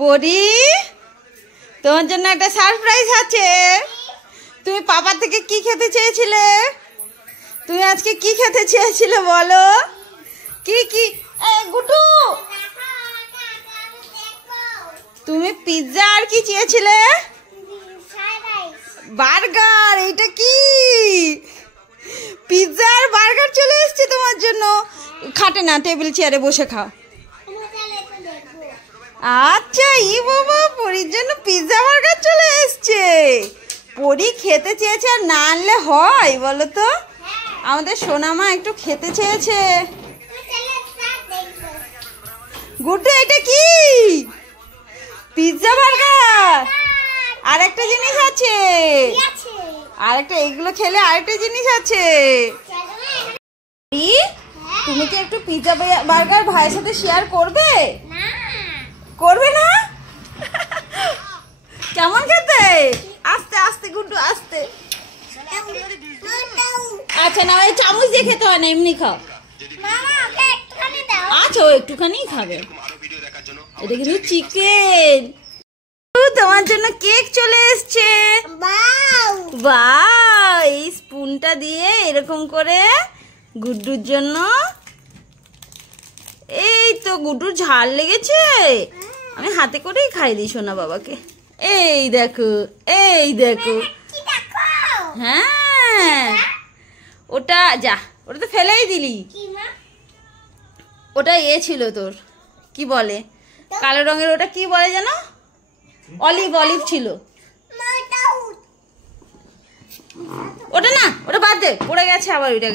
পরি, তোমার জন্য একটা সারপ্রাইজ আছে। তুমি পাপা থেকে কি খেতে চেয়েছিলে? তুমি আজকে কি খেতে চেয়েছিলে বলো? কি কি? গুড্ডু, তুমি পিৎজা আর কি চেয়েছিলে? বার্গার। এইটা কি? পিৎজা আর বার্গার চলে এসছে তোমার জন্য। খাটে না, টেবিল চেয়ারে বসে খাও। আচ্ছা, ই বাবা, পরির জন্য পিৎজা বার্গার চলে এসছে। পরি খেতে চেয়েছে, আর না আনলে হয় বলো তো? আমাদের সোনামা একটু খেতে চেয়েছে। গুড্ডু, এটা কি? Pizza burger. আর একটা জিনিস আছে, আরেকটা, এইগুলো খেলে আরেকটা জিনিস আছে। তুমি কি একটু পিৎজা বার্গার ভাইয়ের সাথে শেয়ার করবে? করবে না? কেমন খেতে? আস্তে আস্তে গুড্ডু, আস্তে। আচ্ছা না, ওই চামচ দিয়ে খেতে হয় না, এমনি খাও। আচ্ছা, ও একটুখানি খাবে। এটা কিন্তু চিকেন। তোমার জন্য কেক চলে এসছে। বাহ, এই স্পুনটা দিয়ে এরকম করে গুড্ডুর জন্য। এই তো, গুড্ডুর ঝাল লেগেছে, আমি হাতে করেই খাই দিই সোনা বাবাকে। এই দেখো, এই দেখো। হ্যাঁ, ওটা যা, ওটা তো ফেলেই দিলি। ওটা ছিল তোর, কি বলে, কালো রঙের, ওটা কি বলে জানো? অলিভ, অলিভ ছিল ওটা। না, ওটা বাদ দে, পড়ে গেছে আবার ওইটা।